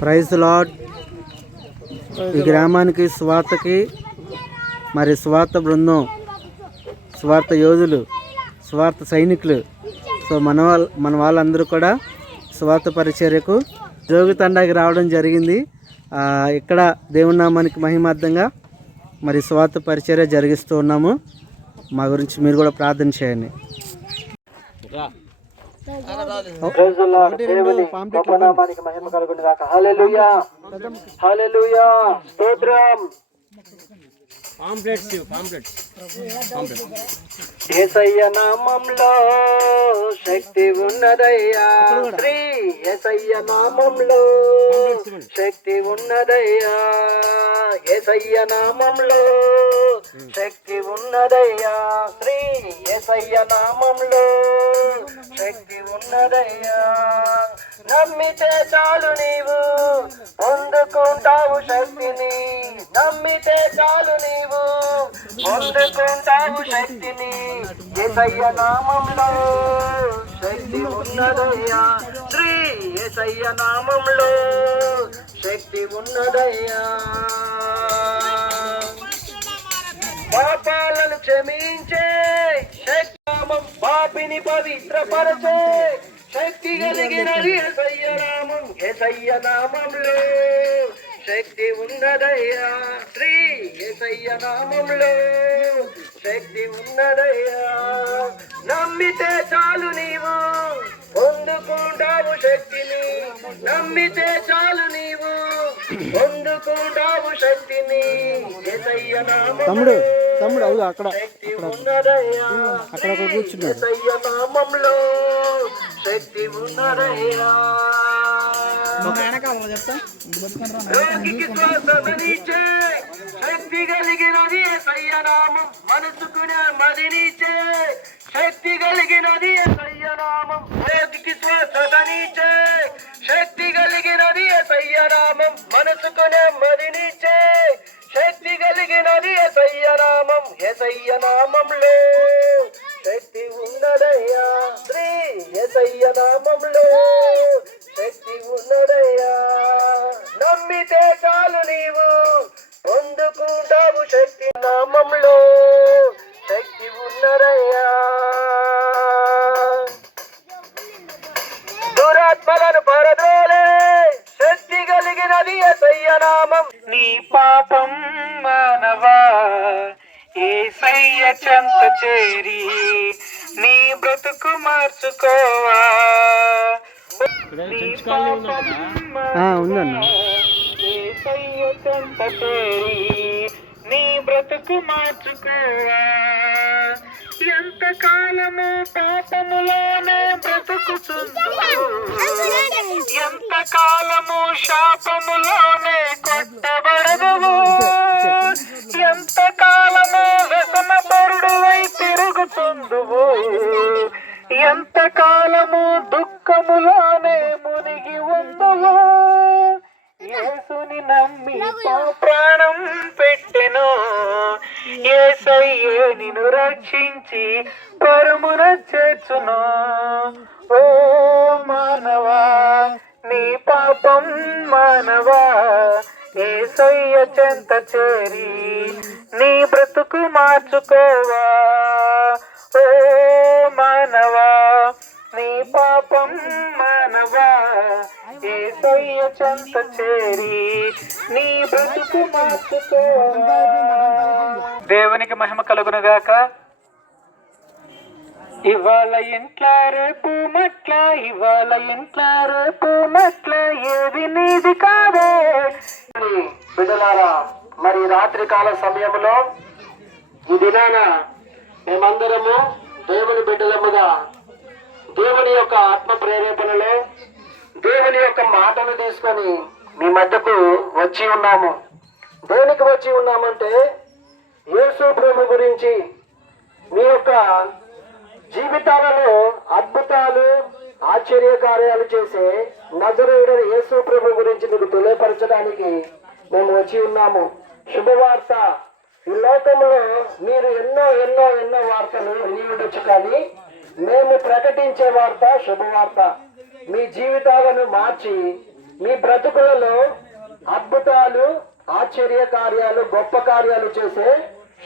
Praise lord. ఈ గ్రామానికి స్వార్థకి మరి స్వార్థ బృందం, స్వార్థ యోధులు, స్వార్థ సైనికులు, సో మన వాళ్ళందరూ కూడా స్వార్థ పరిచర్యకు జోగితండాకి రావడం జరిగింది. ఇక్కడ దేవుని నామానికి మహిమార్థంగా మరి స్వార్థ పరిచర్య జరిగిస్తూ ఉన్నాము. మా గురించి మీరు కూడా ప్రార్థన చేయండి. మహిమ కలుగును గాక. హల్లెలూయా, హల్లెలూయా, స్తోత్రం. యేసయ్య నామంలో శక్తి ఉన్నదయ్యా, శ్రీ యేసయ్య నామంలో శక్తి ఉన్నదయ్యా, యేసయ్య నామంలో శక్తి ఉన్నదయ్యా, శ్రీ యేసయ్య నామంలో శక్తి ఉన్నదయ్యా. నమ్మితే చాలు నీవు పొందుకుంటావు శక్తిని, నమ్మితే చాలు నీవు పొందుకుంటావు శక్తిని. యేసయ్య నామంలో శక్తి ఉన్నదయ్యా, శ్రీ యేసయ్య నామంలో శక్తి ఉన్నదయ్యా. పాపాలను క్షమించే శక్తి నామం, పాపిని పవిత్రపరచే శక్తి కలిగినది యేసయ్య నామం. యేసయ్య నామంలో శక్తి ఉన్నదయ్యా, శ్రీ యేసయ్య నామంలో శక్తి ఉన్నదయ్యా. నమ్మితే చాలు నీవు పొందుకుంటావు శక్తిని, నమ్మితే చాలు నీవు పొందుకుంటావు శక్తిని. యేసయ్య నామంలో శక్తి ఉన్నదయ్యా, యేసయ్య నామంలో శక్తి ఉన్నదయ్యా. రోగికి శ్వాసనిచ్చే శక్తి కలిగినది యేసయ్య నామం, మనసుకునే మదినిచ్చే శక్తి కలిగినది యేసయ్య నామం. రోగికి శ్వాసనిచ్చే శక్తి కలిగినది యేసయ్య నామం, మనసుకునే మదినిచ్చే శక్తి కలిగినది యేసయ్య నామం. యేసయ్య నామంలో శక్తి ఉన్నదయ్యా, శ్రీ యేసయ్య నామంలో శక్తి ఉన్నదయ్యా. నమ్మితే చాలు నీవు పొందుకుంటావు శక్తి, నామంలో శక్తి ఉన్నదయ్యా. దురాత్మలను పరద్రోలే శక్తి కలిగినది యేసయ్య నామం. నీ పాపం మానవా యేసయ్య చెంత చేరి నీ బ్రతుకు మార్చుకోవా. యేసయ్య చెంత చేరి నీ బ్రతుకు మార్చుకోవా. ఎంత కాలము పాపములోనే బ్రతుకుతుందో, ఎంత కాలము శాపములోనే కొట్టబడదువు, ఎంత కాలము వ్యసనపరుడువై తిరుగుతుందువు, ఎంత కాలము దుఃఖములోనే మునిగి ఉందువు. యేసుని నమ్మి ప్రాణం పెట్టెను, యేసయ్యే నిన్ను రక్షించి పరమున చేర్చును. ఓ మానవా నీ పాపం మానవా యేసయ్య చెంత చేరి నీ బ్రతుకు మార్చుకోవా. ఓ మానవా నీ పాపం మానవా యేసయ్య చెంత చేరి నీ బ్రతుకు మార్చుకోవా. దేవునికి మహిమ కలుగును గాక. ఇవాళ ఇంట్లా రేపు మట్ల, ఇవాళ ఇంట్లా రేపు మట్ల, ఏది నీది కాదే. బిడ్డలారా, మరి రాత్రి కాల సమయంలో ఈ దినాన మేమందరము దేవుని బిడ్డలముగా దేవుని యొక్క ఆత్మ ప్రేరేపణలో దేవుని యొక్క మాటలు తీసుకొని మీ మధ్యకు వచ్చి ఉన్నాము. దేనికి వచ్చి ఉన్నామంటే యేసు ప్రభు గురించి, మీ యొక్క జీవితాలలో అద్భుతాలు ఆశ్చర్య కార్యాలు చేసే నజరేయుడైన యేసు ప్రభు గురించి మీకు తెలియపరచడానికి మేము వచ్చి ఉన్నాము. శుభవార్త. ఈ లోకంలో మీరు ఎన్నో ఎన్నో ఎన్నో వార్తలు విని ఉండొచ్చు, కానీ మేము ప్రకటించే వార్త శుభవార్త. మీ జీవితాలను మార్చి మీ బ్రతుకులలో అద్భుతాలు, ఆశ్చర్య కార్యాలు, గొప్ప కార్యాలు చేసే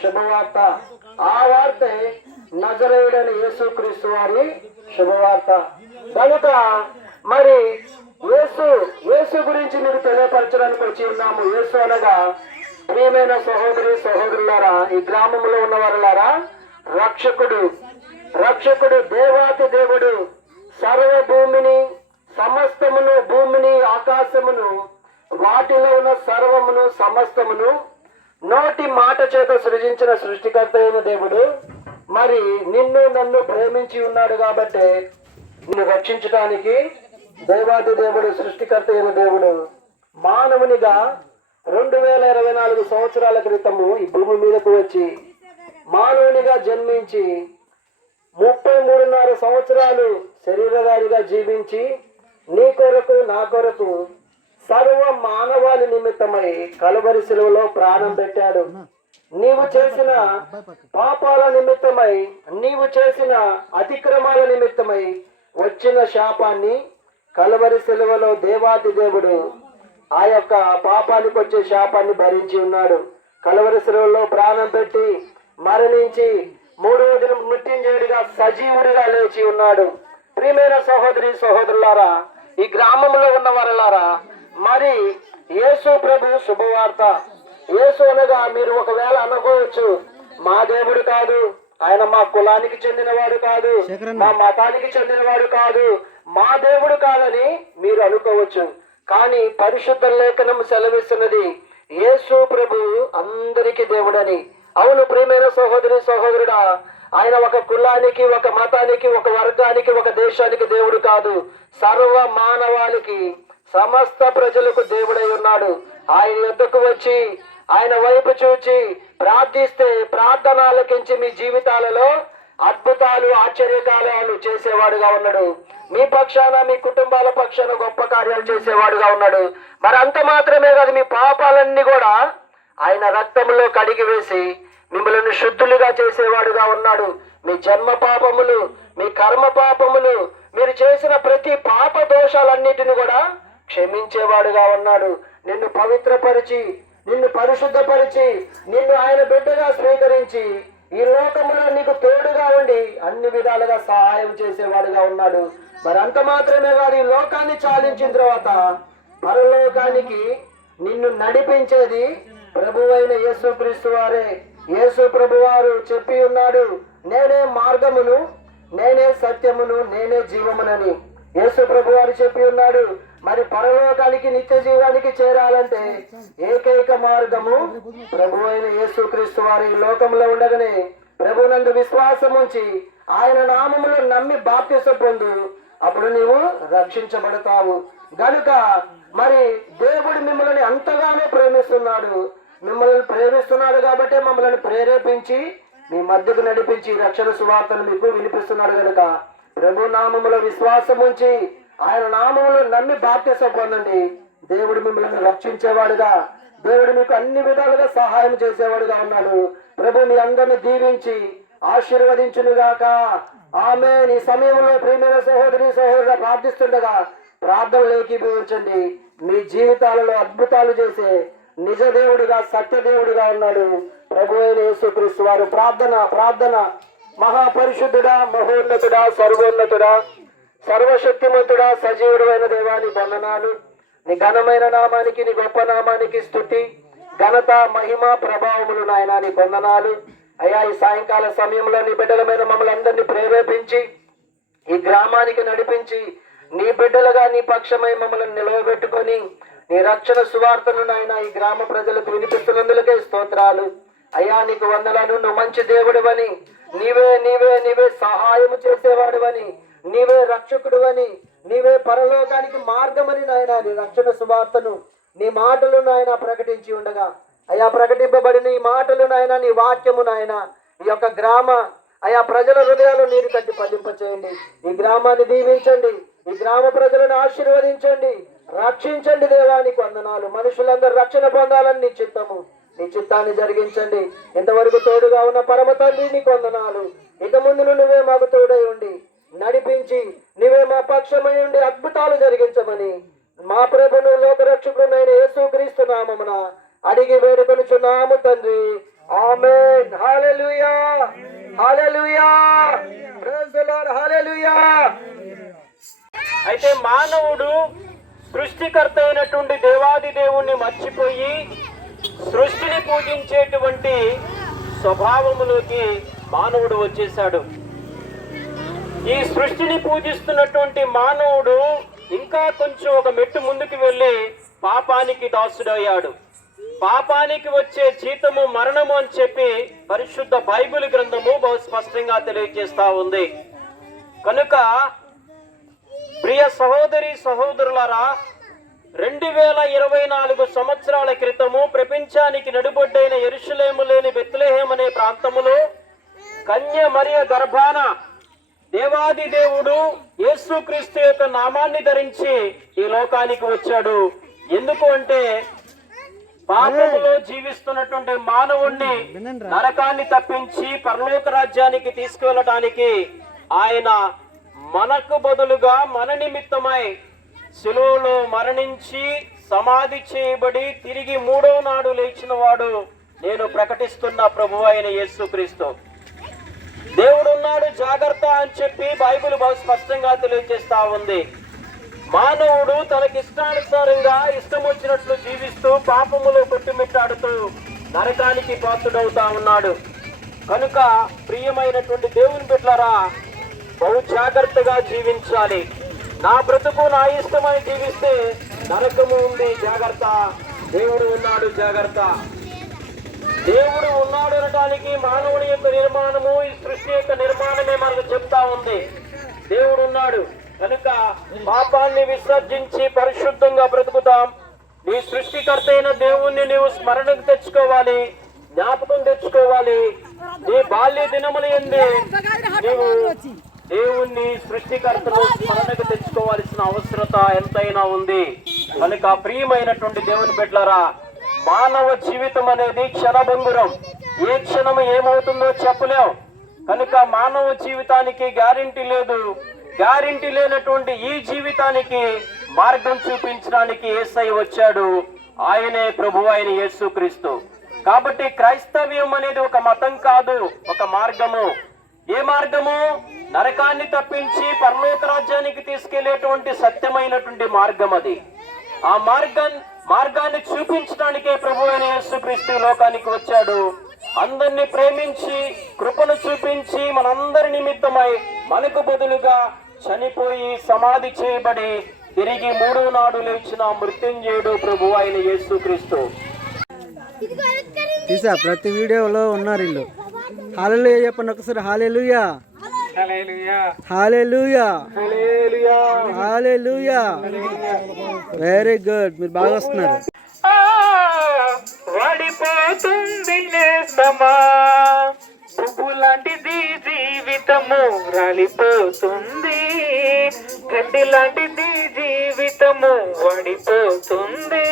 శుభవార్త. ఆ వార్తే నజరేయుడైన యేసుక్రీస్తు వారి శుభవార్త. కనుక మరి యేసు గురించి మీకు తెలియపరచడానికి వచ్చి ఉన్నాము. యేసు అనగా ప్రియమైన సహోదరి సహోదరులారా, ఈ గ్రామంలో ఉన్న వారులారా, రక్షకుడు, దేవాతి దేవుడు, సర్వభూమిని, సమస్తమును, భూమిని, ఆకాశమును, వాటిలో ఉన్న సర్వమును, సమస్తమును నోటి మాట చేత సృజించిన సృష్టికర్త అయిన దేవుడు మరి నిన్ను నన్ను ప్రేమించి ఉన్నాడు. కాబట్టి నిన్ను రక్షించడానికి దేవాది దేవుడు, సృష్టికర్త అయిన దేవుడు మానవునిగా 2024 సంవత్సరాల క్రితము ఈ భూమి మీదకు వచ్చి మానవునిగా జన్మించి 33.5 సంవత్సరాలు శరీరధారిగా జీవించి నీ కొరకు, నా కొరకు, సర్వ మానవాళి నిమిత్తమై కలువరి శిలువలో ప్రాణం పెట్టాడు. నీవు చేసిన పాపాల నిమిత్తమై, నీవు చేసిన అతిక్రమాల నిమిత్తమై వచ్చిన శాపాన్ని కలువరి శిలువలో దేవాది దేవుడు ఆ యొక్క పాపానికి వచ్చే శాపాన్ని భరించి ఉన్నాడు. కలువరి శిలువలో ప్రాణం పెట్టి మరణించి 3వ దినం మృత్యుంజయుడిగా సజీవుడిగా లేచి ఉన్నాడు. ప్రియమైన సహోదరి సహోదరులారా, ఈ గ్రామంలో ఉన్న వారులారా, మరి యేసు ప్రభు శుభవార్త. యేసు అనగా మీరు ఒకవేళ అనుకోవచ్చు, మా దేవుడు కాదు, ఆయన మా కులానికి చెందినవాడు కాదు, మా మతానికి చెందినవాడు కాదు, మా దేవుడు కాదని మీరు అనుకోవచ్చు. కానీ పరిశుద్ధ లేఖనం సెలవిస్తున్నది యేసు ప్రభు అందరికీ దేవుడని. అవును ప్రియమైన సహోదరి సహోదరుడా, ఆయన ఒక కులానికి, ఒక మతానికి, ఒక వర్గానికి, ఒక దేశానికి దేవుడు కాదు, సర్వ మానవాళికి, సమస్త ప్రజలకు దేవుడై ఉన్నాడు. ఆయన యొద్దకు వచ్చి ఆయన వైపు చూచి ప్రార్థిస్తే ప్రార్థన ఆలకించి మీ జీవితాలలో అద్భుతాలు, ఆశ్చర్యకార్యాలు చేసేవాడుగా ఉన్నాడు. మీ పక్షాన, మీ కుటుంబాల పక్షాన గొప్ప కార్యాలు చేసేవాడుగా ఉన్నాడు. మరి అంత మాత్రమే కాదు, మీ పాపాలన్నీ కూడా ఆయన రక్తంలో కడిగి వేసి మిమ్మల్ని శుద్ధులుగా చేసేవాడుగా ఉన్నాడు. మీ జన్మ పాపములు, మీ కర్మ పాపములు, మీరు చేసిన ప్రతి పాప దోషాలన్నిటిని కూడా క్షమించేవాడుగా ఉన్నాడు. నిన్ను పవిత్రపరిచి, నిన్ను పరిశుద్ధపరిచి, నిన్ను ఆయన బిడ్డగా స్వీకరించి ఈ లోకంలో నీకు తోడుగా ఉండి అన్ని విధాలుగా సహాయం చేసేవాడుగా ఉన్నాడు. మరి అంత మాత్రమే కాదు, ఈ లోకాన్ని చాలించిన తర్వాత పరలోకానికి నిన్ను నడిపించేది ప్రభువైన యేసుక్రీస్తు వారే. యేసు ప్రభువారు చెప్పి ఉన్నాడు, నేనే మార్గమును, నేనే సత్యమును, నేనే జీవమునని యేసు ప్రభువారు చెప్పి ఉన్నాడు. మరి పరలోకానికి, నిత్య జీవానికి చేరాలంటే ఏకైక మార్గము ప్రభువైన యేసుక్రీస్తు వారు ఈ లోకంలో ఉండగానే ప్రభునందు విశ్వాసం ఉంచి ఆయన నామములో నమ్మి బాప్తిసం పొందు, అప్పుడు నీవు రక్షించబడతావు. గనుక మరి దేవుడు మిమ్మల్ని అంతగానో ప్రేమిస్తున్నాడు. మిమ్మల్ని ప్రేమిస్తున్నాడు కాబట్టి మమ్మల్ని ప్రేరేపించి మీ మధ్యకు నడిపించి రక్షణ సువార్తను మీకు వినిపిస్తున్నాడు. కనుక ప్రభు నామములో విశ్వాసం ఉంచి ఆయన నామములో నమ్మి బాప్తిసం పొందండి. దేవుడు మిమ్మల్ని రక్షించేవాడుగా, దేవుడు మీకు అన్ని విధాలుగా సహాయం చేసేవాడుగా ఉన్నాడు. ప్రభు మీ అందరిని దీవించి ఆశీర్వదించునుగాక. ఆమేన్. ఈ సమయంలో ప్రియమైన సహోదరి సహోదరుగా ప్రార్థిస్తుండగా ప్రార్థనలు ఏకీభవించండి. మీ జీవితాలలో అద్భుతాలు చేసే నిజ దేవుడిగా, సత్య దేవుడిగా ఉన్నాడు ప్రభు అయిన యేసుక్రీస్తు వారు. ప్రార్థన. మహాపరిశుద్ధుడా, మహోన్నతుడా, సర్వోన్నతుడా, సర్వశక్తిమంతుడా, సజీవుడైన దేవాని వందనాలు. నీ ఘనమైన నామానికి, నీ గొప్ప నామానికి స్తుతి, ఘనత, మహిమ, ప్రభావములు నాయనా నీ వందనాలు. అయ్యా, ఈ సాయంకాల సమయంలో నీ బిడ్డలమైన మమ్మల్ని అందరినీ ప్రేరేపించి ఈ గ్రామానికి నడిపించి నీ బిడ్డలుగా నీ పక్షమై మమ్మల్ని నిలవబెట్టుకొని నీ రక్షణ సువార్తను నాయన ఈ గ్రామ ప్రజలకు వినిపిస్తున్నందులకే స్తోత్రాలు. అయ్యా, నీకు వందనాలు. నువ్వు మంచి దేవుడివని, నీవే సహాయము చేసేవాడువని, నీవే రక్షకుడువని, నీవే పరలోకానికి మార్గమని నాయన నీ రక్షణ సువార్తను, నీ మాటలు నాయన ప్రకటించి ఉండగా అయ్యా, ప్రకటింపబడిన ఈ మాటలు నాయన, నీ వాక్యము నాయన ఈ యొక్క గ్రామ అయా ప్రజల హృదయాలు నీరు కట్టి ఫలింపచేయండి. ఈ గ్రామాన్ని దీవించండి, ఈ గ్రామ ప్రజలను ఆశీర్వదించండి, రక్షించండి. దేవానికి వందనాలు. మనుషులందరూ రక్షణ పొందాలని నీ చిత్తము, నీ చిత్తాన్ని జరిగించండి. ఇంతవరకు తోడుగా ఉన్న పరమ తండ్రి నీకు వందనాలు. ఇక ముందు నువ్వే మాకు తోడై ఉండి నడిపించి, నువ్వే మా పక్షమై ఉండి అద్భుతాలు జరిగించమని మా ప్రభును లోకరక్షకుడైన యేసుక్రీస్తు నామమున అడిగి వేడుకొనుచున్నాము తండ్రి. ఆమేన్. హల్లెలూయా, హల్లెలూయా, ప్రైజ్ ది లార్డ్, హల్లెలూయా. అయితే మానవుడు సృష్టికర్త అయినటువంటి దేవాది దేవుణ్ణి మర్చిపోయి సృష్టిని పూజించేటువంటి స్వభావములోకి మానవుడు వచ్చేశాడు. ఈ సృష్టిని పూజిస్తున్నటువంటి మానవుడు ఇంకా కొంచెం ఒక మెట్టు ముందుకు వెళ్ళి పాపానికి దాసుడయ్యాడు. పాపానికి వచ్చే జీతము మరణము అని చెప్పి పరిశుద్ధ బైబిల్ గ్రంథము బహు స్పష్టంగా తెలియజేస్తా ఉంది. కనుక ప్రియ సహోదరి సహోదరులారా, 2024 సంవత్సరాల క్రితము ప్రపంచానికి నడుబొడ్డైన యెరూషలేము లేని బెత్లెహేము అనే ప్రాంతములో కన్య మరియ గర్భాన దేవాది దేవుడు యేసుక్రీస్తు యొక్క నామాన్ని ధరించి ఈ లోకానికి వచ్చాడు. ఎందుకు అంటే పాపములో జీవిస్తున్నటువంటి మానవుణ్ణి నరకాన్ని తప్పించి పరలోక రాజ్యానికి తీసుకువెళ్ళటానికి ఆయన మనకు బదులుగా మన నిమిత్తమై శిలువలో మరణించి సమాధి చేయబడి తిరిగి 3వ నాడు లేచిన వాడు నేను ప్రకటిస్తున్న ప్రభువు అయిన యేసుక్రీస్తు. దేవుడు ఉన్నాడు, జాగ్రత్త అని చెప్పి బైబిల్ బహు స్పష్టంగా తెలియజేస్తా ఉంది. మానవుడు తనకిష్టానుసారంగా ఇష్టం వచ్చినట్లు జీవిస్తూ పాపములో కొట్టుమిట్టాడుతూ నరకానికి పాత్రుడవుతా ఉన్నాడు. కనుక ప్రియమైనటువంటి దేవుని బిడ్డలారా, బహు జాగ్రత్తగా జీవించాలి. నా బ్రతుకు నా ఇష్టమై జీవిస్తే నరకము ఉంది, జాగ్రత్త. దేవుడు ఉన్నాడు, జాగ్రత్త. దేవుడు ఉన్నాడు అనడానికి మానవుని యొక్క నిర్మాణము, ఈ సృష్టి యొక్క నిర్మాణమే మనకు చెప్తా ఉంది. దేవుడు ఉన్నాడు కనుక పాపాన్ని విసర్జించి పరిశుద్ధంగా బ్రతుకుతాం. నీ సృష్టికర్త అయిన దేవుణ్ణి నీవు స్మరణకు తెచ్చుకోవాలి, జ్ఞాపకం తెచ్చుకోవాలి. నీ బాల్య దినముల యందు నీవు దేవుణ్ణి సృష్టికర్తను స్మరణకు తెచ్చుకోవాల్సిన అవసరత ఎంతైనా ఉంది. కనుక ప్రియమైనటువంటి దేవుని బిడ్డలారా, మానవ జీవితం అనేది క్షణభంగురం. ఏ క్షణం ఏమవుతుందో చెప్పలేం. కనుక మానవ జీవితానికి గ్యారెంటీ లేదు. గ్యారెంటీ లేనటువంటి ఈ జీవితానికి మార్గం చూపించడానికి యేసయ్య వచ్చాడు. ఆయనే ప్రభువు అయిన యేసుక్రీస్తు. కాబట్టి క్రైస్తవ్యం అనేది ఒక మతం కాదు, ఒక మార్గము. ఏ మార్గము? నరకాన్ని తప్పించి పరలోక రాజ్యానికి తీసుకెళ్లేటువంటి సత్యమైనటువంటి మార్గం అది. ఆ మార్గాన్ని చూపించడానికే ప్రభు అయిన యేసుక్రీస్తు లోకానికి వచ్చాడు. అందరినీ ప్రేమించి కృపను చూపించి మనందరి నిమిత్తమై మనకు బదులుగా చనిపోయి సమాధి చేయబడి తిరిగి 3వ నాడు లేచిన మృత్యుంజయుడు ప్రభు అయిన యేసుక్రీస్తు. తీసా ప్రతి వీడియోలో ఉన్నారు వీళ్ళు. హల్లెలూయా చెప్పండి ఒకసారి. హల్లెలూయా, హల్లెలూయా, హల్లెలూయా. వెరీ గుడ్, మీరు బాగా వస్తున్నారు. వాడిపోతుంది నేస్తమా, పువ్వు లాంటిది జీవితము రాలిపోతుంది, గడ్డి లాంటిది జీవితము వాడిపోతుంది.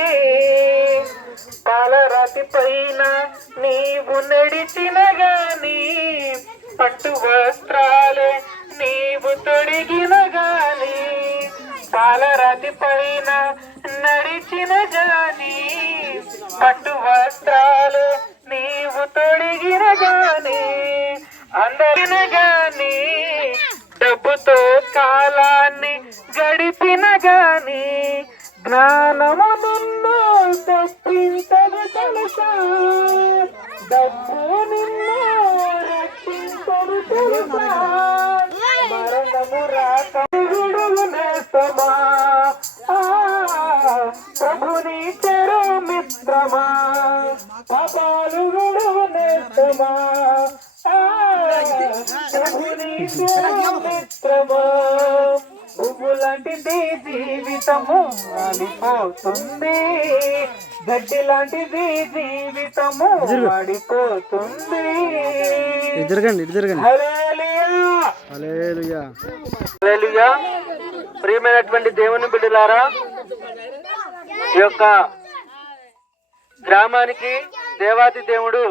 పాలరాతి పైన నీవు నడిచిన గాని, పట్టు వస్త్రాలే నీవు తొడిగిన గాని, పాలరాతి పైన నడిచిన గాని, పట్టు వస్త్రాలు నీవు తొడిగిన గాని, అందరిన గాని, డబ్బుతో కాలాన్ని గడిపిన గాని, జ్ఞానము నిన్ను తప్పించదు తెలుసా, డబ్బు నిన్ను రక్షించదు తెలుసా, మరణము రాక విడువు నేస్తమా, ప్రభుని చెరు మిత్రమా, పాపాలు విడువు నేస్తమా, ప్రభుని చెరు మిత్రమా. పువ్వు లాంటిది జీవితము వాడిపోతుంది, గడ్డి లాంటిది జీవితము వాడిపోతుంది. హల్లెలూయా, హల్లెలూయా. ప్రియమైనటువంటి దేవుని బిడ్డలారా, ఈ యొక్క గ్రామానికి దేవాది దేవుడు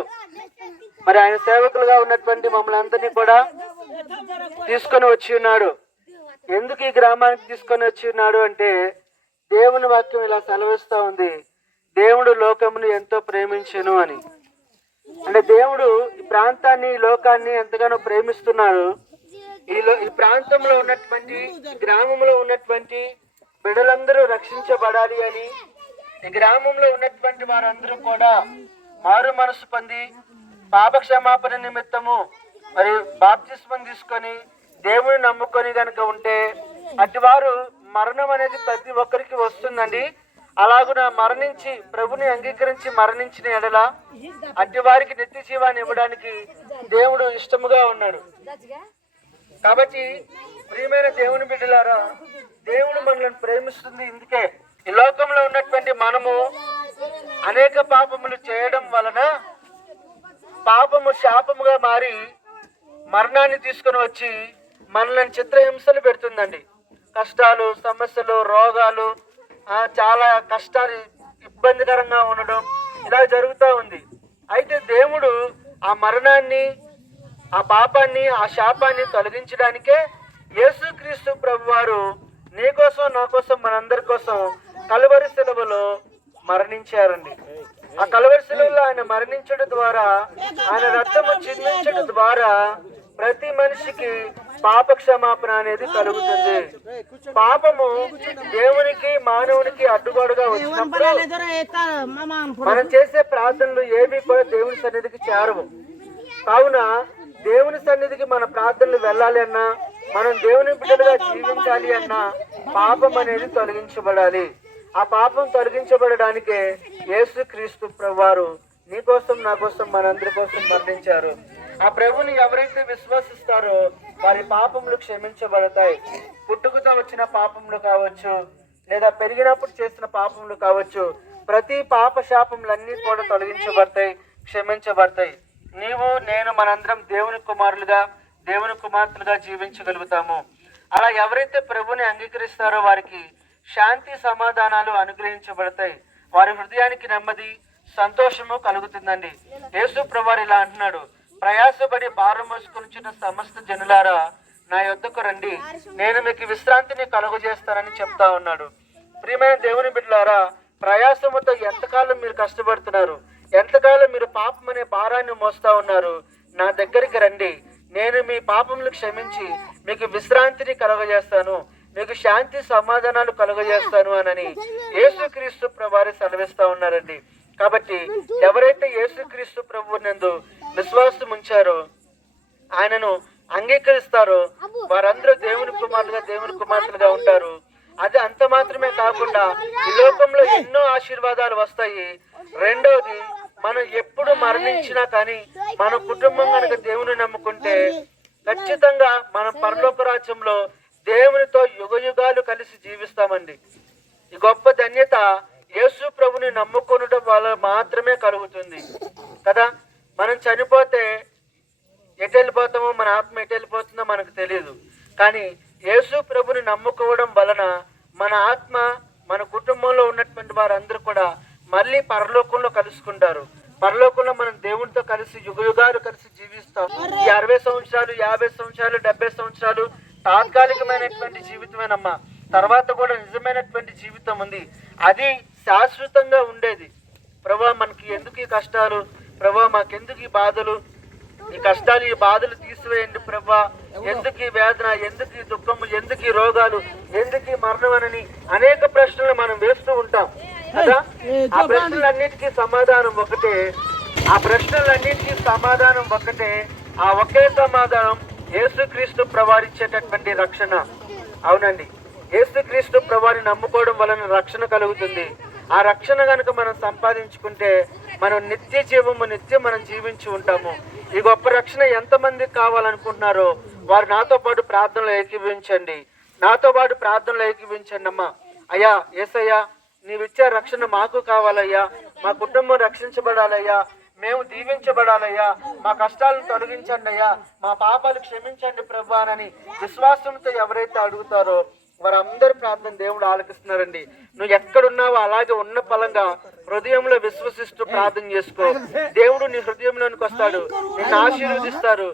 మరి ఆయన సేవకులుగా ఉన్నటువంటి మమ్మల్ని అందరినీ కూడా తీసుకొని వచ్చి ఉన్నాడు. ఎందుకు ఈ గ్రామానికి తీసుకొని వచ్చి ఉన్నాడు అంటే, దేవుని వాక్యం ఇలా సెలవిస్తూ ఉంది, దేవుడు లోకమును ఎంతో ప్రేమించెను అని. అంటే దేవుడు ఈ ప్రాంతాన్ని, ఈ లోకాన్ని ఎంతగానో ప్రేమిస్తున్నారు. ఈ ప్రాంతంలో ఉన్నటువంటి, గ్రామంలో ఉన్నటువంటి బిడ్డలందరూ రక్షించబడాలి అని, ఈ గ్రామంలో ఉన్నటువంటి వారందరూ కూడా మారు మనసు పొంది పాప క్షమాపణ నిమిత్తము మరి బాప్తిస్మం తీసుకొని దేవుని నమ్ముకొని గనుక ఉంటే అటువారు మరణం అనేది ప్రతి ఒక్కరికి వస్తుందండి. అలాగున మరణించి ప్రభుని అంగీకరించి మరణించిన ఎడల అట్టి వారికి నిత్య జీవాన్ని ఇవ్వడానికి దేవుడు ఇష్టముగా ఉన్నాడు. కాబట్టి ప్రియమైన దేవుని బిడ్డలారా, దేవుడు మనల్ని ప్రేమిస్తుంది ఇందుకే. ఈ లోకంలో ఉన్నటువంటి మనము అనేక పాపములు చేయడం వలన పాపము శాపముగా మారి మరణాన్ని తీసుకొని వచ్చి మనల్ని చిత్రహింసలు పెడుతుందండి. కష్టాలు, సమస్యలు, రోగాలు, చాలా కష్టాలు, ఇబ్బందికరంగా ఉండడం ఇలా జరుగుతూ ఉంది. అయితే దేవుడు ఆ మరణాన్ని, ఆ పాపాన్ని, ఆ శాపాన్ని తొలగించడానికే యేసుక్రీస్తు ప్రభువారు నీ కోసం, నా కోసం, మనందరి కోసం కలువరి శిలువలో మరణించారండి. ఆ కలువరి శిలువలో ఆయన మరణించడం ద్వారా, ఆయన రక్తము చిందించడం ద్వారా ప్రతి మనిషికి పాప క్షమాపణ అనేది కలుగుతుంది. పాపము దేవునికి, మానవునికి అడ్డుగోడగా వచ్చినప్పుడు మనం చేసే ప్రార్థనలు ఏవి కూడా దేవుని సన్నిధికి చేరవు. కావున దేవుని సన్నిధికి మన ప్రార్థనలు వెళ్ళాలి అన్నా, మనం దేవుని బిడ్డలుగా జీవించాలి అన్నా పాపం అనేది తొలగించబడాలి. ఆ పాపం తొలగించబడడానికే యేసుక్రీస్తు ప్రభువారు నీ కోసం, నా కోసం, మనందరి కోసం మరణించారు. ఆ ప్రభుని ఎవరైతే విశ్వసిస్తారో వారి పాపములు క్షమించబడతాయి. పుట్టుకతో వచ్చిన పాపములు కావచ్చు, లేదా పెరిగినప్పుడు చేసిన పాపములు కావచ్చు, ప్రతి పాప శాపములన్నీ కూడా తొలగించబడతాయి, క్షమించబడతాయి. నీవు, నేను, మనందరం దేవుని కుమారులుగా, దేవుని కుమార్తెలుగా జీవించగలుగుతాము. అలా ఎవరైతే ప్రభుని అంగీకరిస్తారో వారికి శాంతి, సమాధానాలు అనుగ్రహించబడతాయి. వారి హృదయానికి నెమ్మది, సంతోషము కలుగుతుందండి. యేసు ప్రభువారు ఇలా అంటున్నాడు, ప్రయాసపడి భారం మోసుకొనిచున్న సమస్త జనులారా నా యొద్దకు రండి, నేను మీకు విశ్రాంతిని కలుగజేస్తానని చెప్తా ఉన్నాడు. ప్రియమైన దేవుని బిడ్డలారా, ప్రయాసముతో ఎంతకాలం మీరు కష్టపడుతున్నారు, ఎంతకాలం మీరు పాపం అనే భారాన్ని మోస్తా ఉన్నారు, నా దగ్గరికి రండి, నేను మీ పాపములు క్షమించి మీకు విశ్రాంతిని కలుగజేస్తాను, మీకు శాంతి సమాధానాలు కలుగజేస్తాను అని యేసుక్రీస్తు ప్రభువారు సెలవిస్తా ఉన్నారండి. కాబట్టి ఎవరైతే యేసుక్రీస్తు ప్రభువు నందు విశ్వాసం ఉంచారో, ఆయనను అంగీకరిస్తారో వారందరూ దేవుని కుమారులుగా, దేవుని కుమార్తెలుగా ఉంటారు. అది అంత మాత్రమే కాకుండా ఈ లోకంలో ఎన్నో ఆశీర్వాదాలు వస్తాయి. రెండవది, మనం ఎప్పుడు మరణించినా కానీ మన కుటుంబం కనుక దేవుని నమ్ముకుంటే ఖచ్చితంగా మనం పరలోక రాజ్యంలో దేవునితో యుగ యుగాలు కలిసి జీవిస్తామండి. ఈ గొప్ప ధన్యత యేసు ప్రభుని నమ్ముకొనడం వల్ల మాత్రమే కలుగుతుంది కదా. మనం చనిపోతే ఎటు వెళ్ళిపోతామో, మన ఆత్మ ఎటు వెళ్ళిపోతుందో మనకు తెలియదు. కానీ యేసు ప్రభుని నమ్ముకోవడం వలన మన ఆత్మ, మన కుటుంబంలో ఉన్నటువంటి వారందరూ కూడా మళ్ళీ పరలోకంలో కలుసుకుంటారు. పరలోకంలో మనం దేవునితో కలిసి యుగ యుగాలు కలిసి జీవిస్తాం. ఈ 60 సంవత్సరాలు, 50 సంవత్సరాలు, 70 సంవత్సరాలు తాత్కాలికమైనటువంటి జీవితమేనమ్మా. తర్వాత కూడా నిజమైనటువంటి జీవితం ఉంది, అది శాశ్వతంగా ఉండేది. ప్రభువా, మనకి ఎందుకు ఈ కష్టాలు, ప్రభువా మాకెందుకు ఈ బాధలు, ఈ కష్టాలు, ఈ బాధలు తీసివేయండి ప్రభువా, ఎందుకు ఈ వేదన, ఎందుకు ఈ దుఃఖము, ఎందుకు ఈ రోగాలు, ఎందుకు ఈ మరణం అని అనేక ప్రశ్నలు మనం వేస్తూ ఉంటాం కదా. ఆ ప్రశ్నలన్నిటికీ సమాధానం ఒకటే, ఆ ప్రశ్నలన్నిటికీ సమాధానం ఒకటే. ఆ ఒకే సమాధానం యేసుక్రీస్తు ప్రభువారు ఇచ్చేటటువంటి రక్షణ. అవునండి, యేసుక్రీస్తు ప్రభువారిని నమ్ముకోవడం వలన రక్షణ కలుగుతుంది. ఆ రక్షణ కనుక మనం సంపాదించుకుంటే మనం నిత్య జీవము, నిత్యం మనం జీవించి ఉంటాము. ఈ గొప్ప రక్షణ ఎంతమందికి కావాలనుకుంటున్నారో వారు నాతో పాటు ప్రార్థనలో ఏకీభవించండి, నాతో పాటు ప్రార్థనలో ఏకీభవించండి. అమ్మా, అయ్యా యేసయ్యా, నీవిచ్చే రక్షణ మాకు కావాలయ్యా, మా కుటుంబం రక్షించబడాలయ్యా, మేము దీవించబడాలయ్యా, మా కష్టాలను తొలగించండి అయ్యా, మా పాపాలు క్షమించండి ప్రభువా అని విశ్వాసంతో ఎవరైతే అడుగుతారో వారందరి ప్రార్థన దేవుడు ఆలకిస్తున్నారండి. నువ్వు ఎక్కడున్నావో అలాగే ఉన్న ఫలంగా హృదయంలో విశ్వసిస్తూ ప్రార్థన చేసుకో. దేవుడు నీ హృదయంలోనికి వస్తాడు, నిన్ను ఆశీర్వదిస్తారు.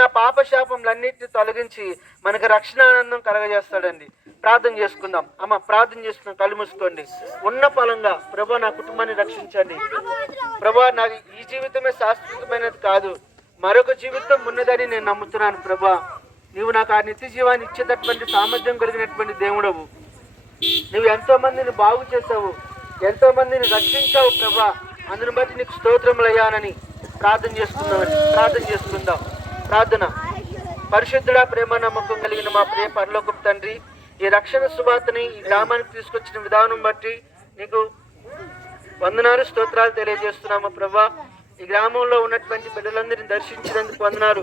నా పాప శాపములన్నిటిని తొలగించి మనకి రక్షణ ఆనందం కలగజేస్తాడండి. ప్రార్థన చేసుకుందాం. అమ్మ ప్రార్థన చేసుకుని కళ్ళు మూసుకోండి. ఉన్న ఫలంగా ప్రభా నా కుటుంబాన్ని రక్షించండి. ప్రభా నాకు ఈ జీవితమే శాశ్వతమైనది కాదు, మరొక జీవితం ఉన్నదని నేను నమ్ముతున్నాను. ప్రభా నీవు నాకు ఆ నిత్య జీవాన్ని ఇచ్చేటటువంటి సామర్థ్యం కలిగినటువంటి దేవుడవు. నువ్వు ఎంతో మందిని బాగు చేసావు, ఎంతో మందిని రక్షించావు ప్రభా. అందుని బట్టి నీకు స్తోత్రములయ్యానని ప్రార్థన చేసుకుందాం. ప్రార్థన. పరిశుద్ధుడా, ప్రేమ నమ్మకం కలిగిన మా ప్రియ పరలోకపు తండ్రి, ఈ రక్షణ సువార్తని ఈ గ్రామానికి తీసుకొచ్చిన విధానం బట్టి నీకు వందనాలు, స్తోత్రాలు తెలియజేస్తున్నాము ప్రభా. ఈ గ్రామంలో ఉన్నటువంటి బిడ్డలందరినీ దర్శించినందుకు వందనాలు.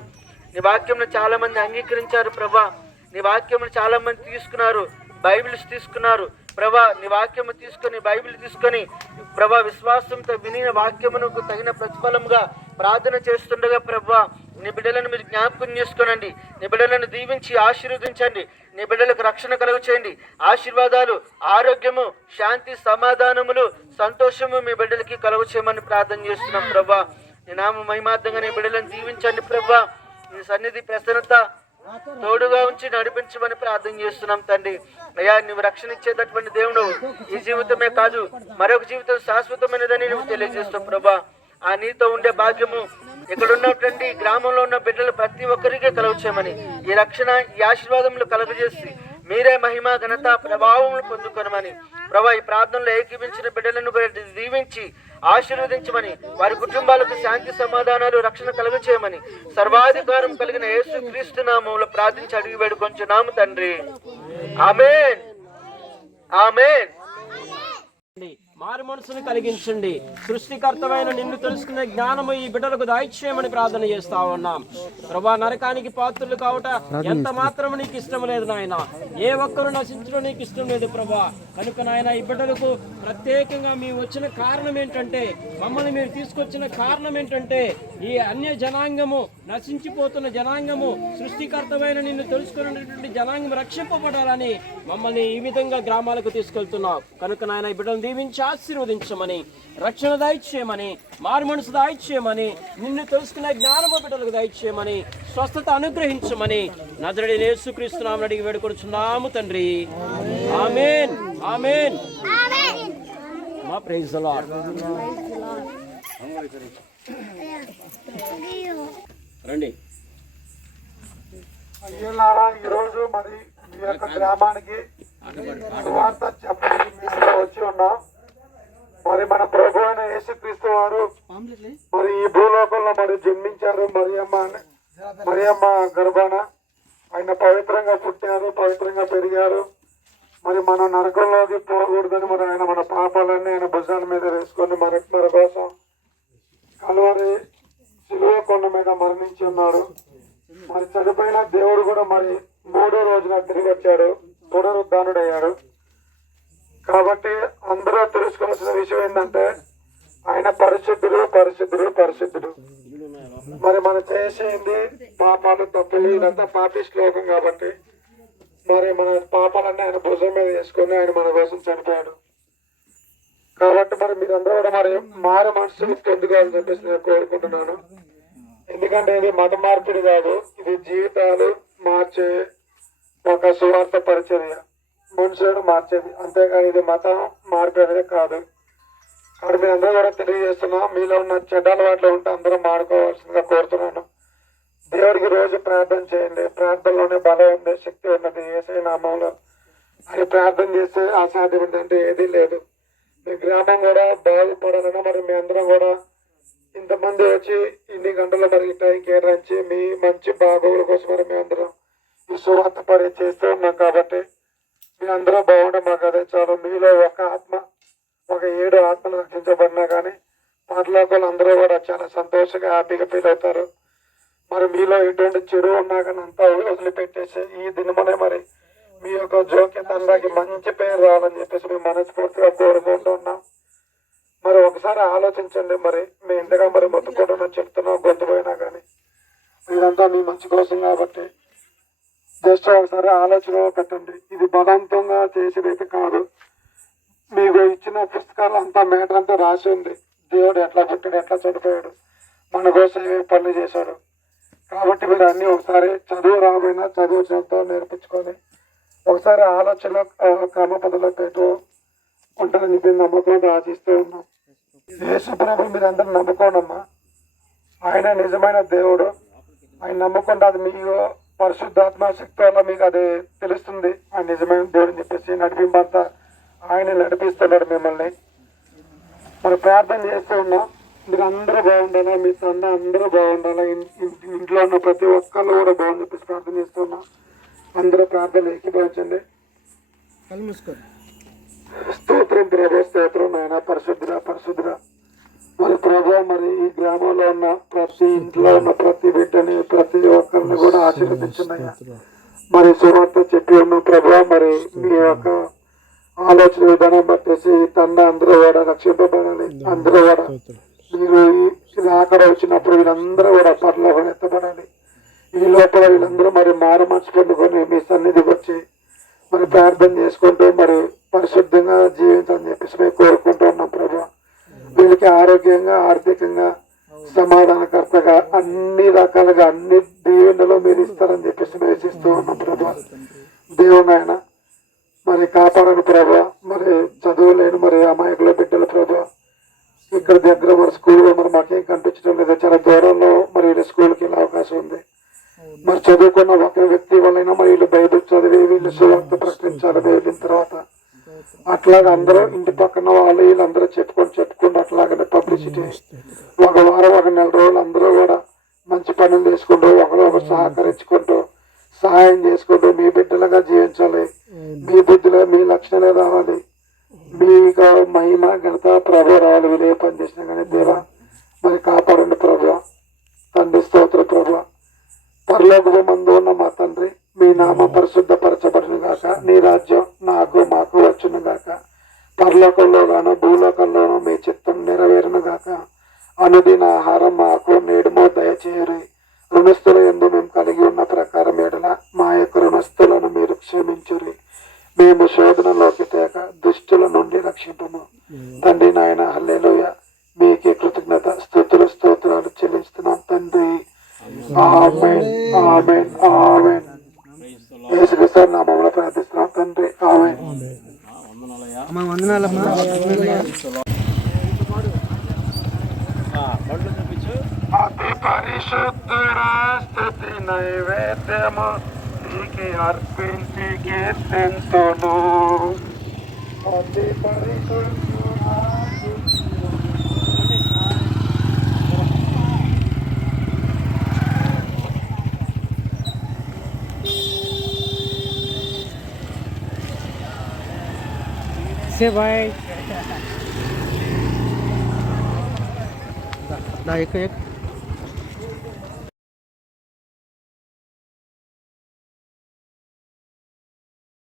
నీ వాక్యంను చాలా మంది అంగీకరించారు ప్రభా. నీ వాక్యమును చాలా మంది తీసుకున్నారు, బైబిల్స్ తీసుకున్నారు ప్రభా. నీ వాక్యము తీసుకొని, బైబిల్ తీసుకొని ప్రభా విశ్వాసంతో విని వాక్యమునకు తగిన ప్రతిఫలంగా ప్రార్థన చేస్తుండగా ప్రభా నీ బిడ్డలను మీరు జ్ఞాపకం చేసుకోనండి. నీ బిడ్డలను దీవించి ఆశీర్వదించండి. నీ బిడ్డలకు రక్షణ కలుగు చేయండి. ఆశీర్వాదాలు, ఆరోగ్యము, శాంతి, సమాధానములు, సంతోషము మీ బిడ్డలకి కలుగు చేయమని ప్రార్థన చేస్తున్నాం ప్రభా. నీ నామ మహిమార్థంగా నీ బిడ్డలను దీవించండి ప్రభా. నీ సన్నిధి ప్రసన్నత తోడుగా ఉంచి నడిపించమని ప్రార్థన చేస్తున్నాం తండ్రి. అయ్యా నువ్వు రక్షణ ఇచ్చేటటువంటి దేవుడు. ఈ జీవితమే కాదు, మరొక జీవితం శాశ్వతమైనదని నువ్వు తెలియజేస్తావు ప్రభా. ఆ నీతో ఉండే భాగ్యము ఇక్కడ ఉన్నటువంటి గ్రామంలో ఉన్న బిడ్డలు ప్రతి ఒక్కరికి కలగచేయమని, ఈ రక్షణ, ఈ ఆశీర్వాదములు కలుగజేసి మీరే మహిమ, ఘనత, ప్రభావములు పొందుకొనమని ప్రభా ఈ ప్రార్థనలో ఏకీపించిన బిడ్డలను దీవించి ఆశీర్వదించమని, వారి కుటుంబాలకు శాంతి, సమాధానాలు, రక్షణ కలుగచేయమని సర్వాధికారం కలిగిన యేసు క్రీస్తు నామములో ప్రార్థించి అడిగి వేడుకొంచున్నాము తండ్రి. ఆమేన్, ఆమేన్. మారు మనసును కలిగించండి. సృష్టికర్తమైన నిన్ను తెలుసుకునే జ్ఞానము ఈ బిడ్డలకు దయచేయమని ప్రార్థన చేస్తా ఉన్నాం ప్రభా. నరకానికి పాత్రులు కావట ఎంత మాత్రం నీకు ఇష్టం లేదు నాయన. ఏ ఒక్కరు నశించడం నీకు ఇష్టం లేదు ప్రభా. కనుక నాయన ఈ బిడ్డలకు ప్రత్యేకంగా మేము వచ్చిన కారణం ఏంటంటే, మమ్మల్ని మీరు తీసుకొచ్చిన కారణం ఏంటంటే, ఈ అన్య జనాంగము, నశించిపోతున్న జనాంగము, సృష్టికర్తమైన నిన్ను తెలుసుకున్నటువంటి జనాంగం రక్షింపబడాలని మమ్మల్ని ఈ విధంగా గ్రామాలకు తీసుకెళ్తున్నావు. కనుక నాయన ఈ బిడ్డను దీవించి ఆశీర్వదించమని, రక్షణ దయచేయమని, మారు మనసు దయచేయమని, నిన్ను తెలుసుకునే జ్ఞానము బిడ్డలకు దయచేయమని, స్వస్థత అనుగ్రహించమని నజరేయుడైన యేసుక్రీస్తు నామమున అడిగి వేడుకొనుచున్నాము తండ్రి. ఆమేన్, ఆమేన్. మా ప్రైజ్ ది లార్డ్. రండి అయ్యలారా, ఈరోజు మరి మీ యొక్క గ్రామానికి సువార్త చెప్పడానికి మేము వచ్చి ఉన్నాం. మరి మన ప్రభు అయిన యేసుక్రీస్తు వారు మరి ఈ భూలోకంలో మరి జన్మించారు. మరియమ్మ గర్భాన ఆయన పవిత్రంగా పుట్టారు, పవిత్రంగా పెరిగారు. మరి మన నరకంలోకి పోకూడదని మరి ఆయన మన పాపాలన్నీ ఆయన భుజాల మీద వేసుకొని మన కోసం కలువరి శిలువ కొండ మీద మరణించి ఉన్నారు. మరి చనిపోయిన దేవుడు కూడా మరి 3వ రోజున తిరిగి వచ్చాడు, పునరుద్ధానుడయ్యాడు. కాబట్టి అందరూ తెలుసుకోవాల్సిన విషయం ఏంటంటే ఆయన పరిశుద్ధుడు, పరిశుద్ధుడు, పరిశుద్ధుడు. మరి మనం చేసేది పాపాలు, తప్పులు, ఇదంతా పాపి శ్లోకం. కాబట్టి మరి మన పాపాలన్నీ ఆయన భుజం మీద వేసుకొని ఆయన మన కోసం చనిపోయాడు. కాబట్టి మరి మీరందరూ కూడా మరి మారు మనసు పొందుకోవాలని చెప్పేసి నేను కోరుకుంటున్నాను. ఎందుకంటే ఇది మత మార్పిడి కాదు, ఇది జీవితాలు మార్చే ఒక సువార్త పరిచర్య, మనుషులను మార్చేది. అంతేగాని ఇది మతం మార్పు అనేది కాదు. కాబట్టి మీ అందరూ కూడా తెలియజేస్తున్నా, మీలో ఉన్న చెడ్డ అలవాట్లు ఉంటే అందరూ మాడుకోవాల్సిందిగా కోరుతున్నాను. దేవుడికి రోజు ప్రార్థన చేయండి. ప్రార్థనలోనే బలం ఉంది, శక్తి ఉన్నది. యేసయ్య నామంలో అని ప్రార్థన చేస్తే అసాధ్యం అంటే ఏదీ లేదు. మీ గ్రామం కూడా బాగుపడాలన్నా మరి మీ అందరం కూడా ఇంతమంది వచ్చి ఇన్ని గంటలు మరి టైం కేటాయించి మీ మంచి బాగోగుల కోసం మరి మీ అందరం ఈ సువార్త పని చేస్తూ ఉన్నాం. కాబట్టి మీ అందరూ బాగుంటే మాకు అదే చాలు. మీలో ఒక ఆత్మ, ఒక 7 ఆత్మలు రక్షించబడినా కానీ పరలోకంలో అందరూ కూడా చాలా సంతోషంగా, హ్యాపీగా ఫీల్ అవుతారు. మరి మీలో ఎటువంటి చెడు ఉన్నా కానీ అంతా వదిలిపెట్టేసి ఈ దినమనే మరి మీ యొక్క జోక్యతండాకి మంచి పేరు రావాలని చెప్పేసి మేము మనస్ఫూర్తిగా కోరుకుంటున్నాం. మరి ఒకసారి ఆలోచించండి. మరి మీ ఇంతగా మరి మొత్తుకోవడం చెప్తున్నాం, గొంతు పోయినా కానీ మీరంతా మీ మంచి కోసం. కాబట్టి జస్ట్ ఒకసారి ఆలోచన పెట్టండి. ఇది బలవంతంగా చేసేదైతే కాదు. మీకు ఇచ్చిన పుస్తకాలు అంతా మ్యాటర్ అంతా రాసి ఉంది. దేవుడు ఎట్లా పుట్టాడు, ఎట్లా చనిపోయాడు, మన కోసం ఏ పనులు చేశాడు. కాబట్టి మీరు అన్నీ ఒకసారి చదువు రాబోయినా చదువు చేత నేర్పించుకొని ఒకసారి ఆలోచన క్రమ పద్ధతిలో పెట్టు ఉంటారని మీరు నమ్మకంతో ఆశిస్తూ ఉన్నాం. యేసు ప్రభు మీరు అందరూ నమ్ముకోనమ్మా. ఆయన నిజమైన దేవుడు. ఆయన నమ్మకుండా అది మీకు పరిశుద్ధాత్మ శక్తి వల్ల మీకు అది తెలుస్తుంది. ఆయన నిజమైన దేవుడు అని చెప్పేసి నడిపింపంతా ఆయన నడిపిస్తున్నాడు మిమ్మల్ని. మనం ప్రార్థన చేస్తూ ఉన్నాం. మీరు అందరూ బాగుండాలా, మీ తండ్రి అందరూ బాగుండాలా, ఇంట్లో ఉన్న ప్రతి ఒక్కళ్ళు కూడా బాగుంది చెప్పేసి ప్రార్థన చేస్తూ ఉన్నాం. అందరూ ప్రార్థన ఏకీభవించండి. స్తోత్రం ప్రభు, స్తోత్రం నాయన. పరిశుద్ధురా మరి ప్రభు, మరి ఈ గ్రామంలో ఉన్న ప్రతి ఇంట్లో ఉన్న ప్రతి బిడ్డని ప్రతి ఒక్కరిని కూడా ఆశీర్వదించున్నాయా. మరి సువార్త చెప్పి ఉన్న ప్రభు, మరి మీ యొక్క ఆలోచన విధానం బట్టేసి తండ్రి అందరూ కూడా రక్షింపబడాలి. అందరూ కూడా మీరు ఇది ఆఖరి వచ్చినప్పుడు వీళ్ళందరూ కూడా పరలోకం ఎత్తబడాలి. ఈ లోపల వీళ్ళందరూ మరి మారు మనసు పొందుకొని మీ సన్నిధికి వచ్చి మరి ప్రార్థన చేసుకుంటూ మరి పరిశుద్ధంగా జీవించాలని చెప్పేసి మేము కోరుకుంటూ ఉన్నాం ప్రభు. వీళ్ళకి ఆరోగ్యంగా, ఆర్థికంగా, సమాధానకర్తగా అన్ని రకాలుగా అన్ని దీవెనలు మీరు ఇస్తారని చెప్పేసి మేము వేసిస్తూ ఉన్నాం ప్రభు. దేవుని ఆయన మరి కాపాడని ప్రభు. మరి చదువు లేని మరి అమాయకుల బిడ్డల ప్రభు. ఇక్కడ దగ్గర మరి స్కూల్లో మరి మాకేం కనిపించడం లేదు. చాలా దూరంలో మరి వీళ్ళ స్కూల్కి వెళ్ళే అవకాశం ఉంది. మరి చదువుకున్న ఒక వ్యక్తి వల్లైనా మరి వీళ్ళు బైబిల్ చదివి వీళ్ళు సువార్త ప్రకటించాలి. వెళ్ళిన తర్వాత అట్లాగా అందరూ ఇంటి పక్కన వాళ్ళు వీళ్ళందరూ చెప్పుకుంటూ అట్లాగనే పబ్లిసిటీ ఒక వారం ఒక నెల రోజులు అందరూ కూడా మంచి పనులు చేసుకుంటూ ఒకరు సహకరించుకుంటూ సహాయం చేసుకుంటూ మీ బిడ్డలుగా జీవించాలి. మీ బుద్ధిలో మీ లక్షణాలే రావాలి. మీకు మహిమ ఘనత ప్రభు రావాలి. వీళ్ళు ఏ పని చేసినా కానీ దేవా మరి కాపాడండి ప్రభు. తండ్రి స్తోత్ర ప్రభు. పరలోకపు మందు ఉన్న మా తండ్రి, మీ నామం పరిశుద్ధపరచబడును గాక. నీ రాజ్యం నాకు మాకు వచ్చును గాక. పరలోకంలో గాను భూలోకంలోనూ మీ చిత్తం నెరవేరును గాక. అనుదిన ఆహారం మాకు నేడుమో దయచేయరి. రుణస్థుల యందు మేము కలిగి ఉన్న ప్రకారం ఎడల మా యొక్క రుణస్థులను మీరు క్షమించురి. మేము శోధనలోకి తేక దుష్టుల నుండి రక్షింపము. తండ్రి నాయన హల్లెలూయా. మీకే కృతజ్ఞత స్తోత్రాలు చెల్లిస్తున్నాం తండ్రి. ఆమేన్, ఆమేన్, ఆమేన్. యేసుక్రీస్తు నామములో ప్రార్థిస్తున్నాం తండ్రి. ఆమేన్. అతి పరిశుద్ధుడా స్తుతి నైవేద్యము నీకే అర్పించి కీర్తింతును. అతి పరిశుద్ధుడా से भाई ना एक